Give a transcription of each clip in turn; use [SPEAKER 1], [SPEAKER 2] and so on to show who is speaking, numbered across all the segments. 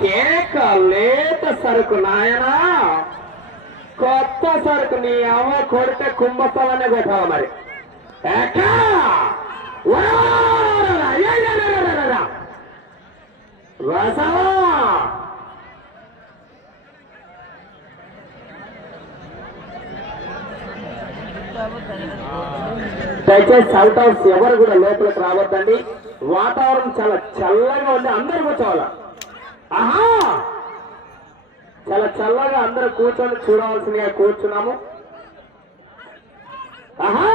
[SPEAKER 1] కేక లేత సరుకు నాయనా! కొత్త సరుకు నీ అమ్మ కొడితే కుంభస్థలనే కొట్టావు మరి? వసవా! దయచేసి సౌత్ హౌస్ ఎవరు కూడా లోపలికి రావద్దండి. వాతావరణం చాలా చల్లగా ఉంది అందరు కూర్చోవాలి ఆహా చాలా చల్లగా అందరూ కూర్చొని చూడవలసిందిగా కూర్చున్నాము ఆహా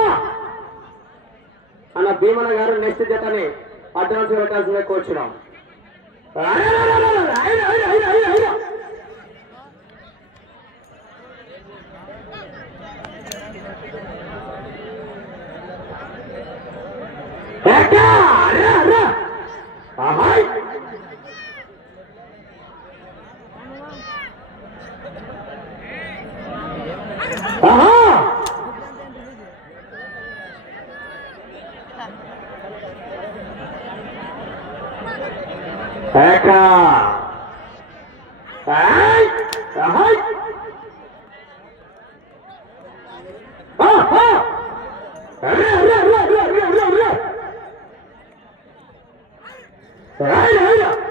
[SPEAKER 1] అన్న భీమన గారు నెక్స్ట్ జతని అడ్వాన్స్ పెట్టాల్సిందిగా కూర్చున్నాం Back అయిన, একা Right, right, right.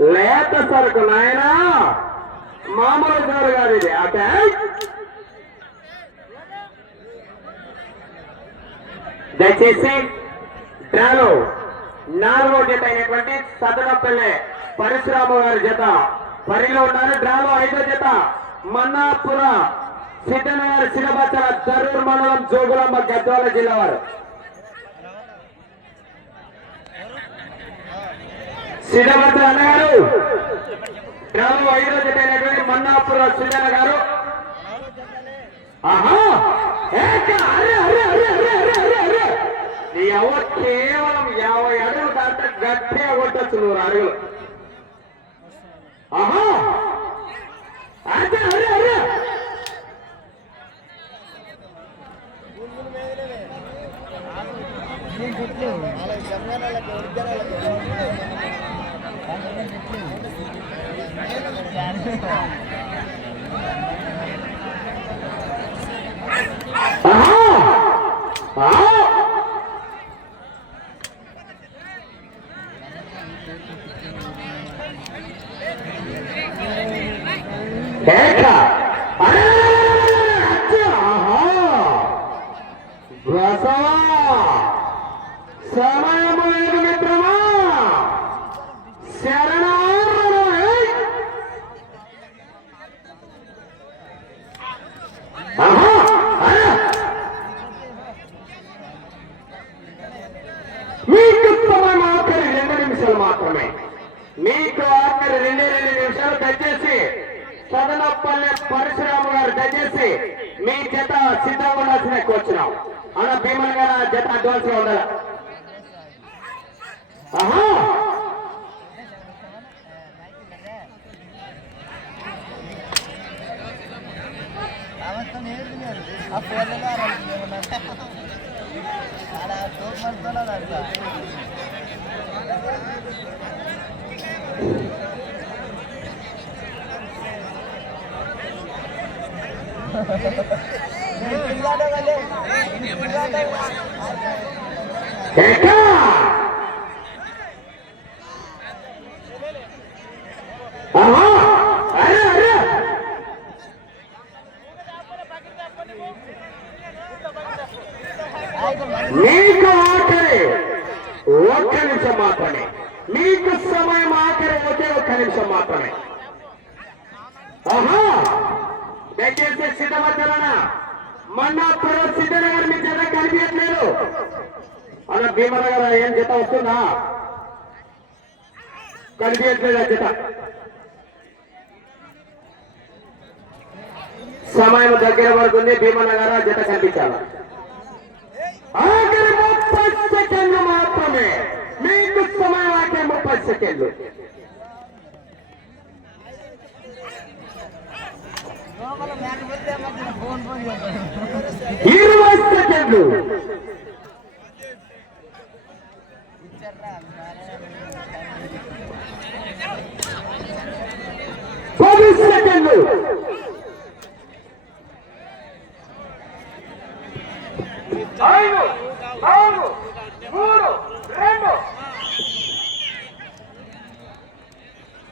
[SPEAKER 1] లేత సరుకు నాయన. మామూలు సరుకు కాదు ఇది. అంటే. దయచేసి డ్రాలో నాలుగో జత అయినటువంటి సదనపల్లె పరశురామ గారి జత. పరిలో ఉన్నారు. డ్రాలో ఐదో జత మన్నాపుర సిద్ధనగర్ సినబచ్చల దరూర్ మండలం జోగులాంబ గద్వాల జిల్లా వారు. సిద్ధభద్ర అన్నగారు. గ్రామం ఐదో జత అయినటువంటి మన్నాపుర సుజన గారు. ఆహా! నీ అవ్వ కేవలం యాభై అడుగులు దాంట్లో గట్టిగా కొట్టచ్చు నూరు అడుగులు. ఆహా! అదే అరే అరే! ఏక! అరే! అచ్చా! ఆహా! బసవా! సమయము లేదు మిత్రమా శరణారణం ఏయ్! ఆహా! అరే! మీకు సమయం ఆఖరి రెండు నిమిషాలు మాత్రమే మీకు ఆఖరి రెండే రెండు నిమిషాలు దయచేసి సదనపల్లె పరశురామ గారు దయచేసి మీ జత సిద్ధంగా ఉండాల్సిన కూర్చున్నాం అన్న భీమన్ గారు జత అడ్వాన్స్గా ఉండాలి ఆహా
[SPEAKER 2] ఆ ఫోన్లలో అలా సోప్ మనసులో అట్లా
[SPEAKER 1] ఎక్క! ఆహా! అరే అరే మీకు ఆఖరి ఒక్క నిమిషం మాత్రమే. మీకు సమయం ఆఖరి ఒకే ఒక్క నిమిషం మాత్రమే. ఆహా! దయచేసి సిద్ధమవుతారనా మన్నాపురం సిద్ధనగర్ మీ చేత కనిపించట్లేదు. అన్న భీమనగర్ ఏం చేత వస్తుందా? కనిపించట్లేదు చేత సమయం దగ్గర పడుతుంది భీమనగర్ ఆ జత కనిపించాలి? సమయమే మీకు సమయమైతే ముప్పై సెకండ్లు. ఇరవై సెకండ్లు. పది సెకండ్లు. ఐదు నాలుగు మూడు Vamos.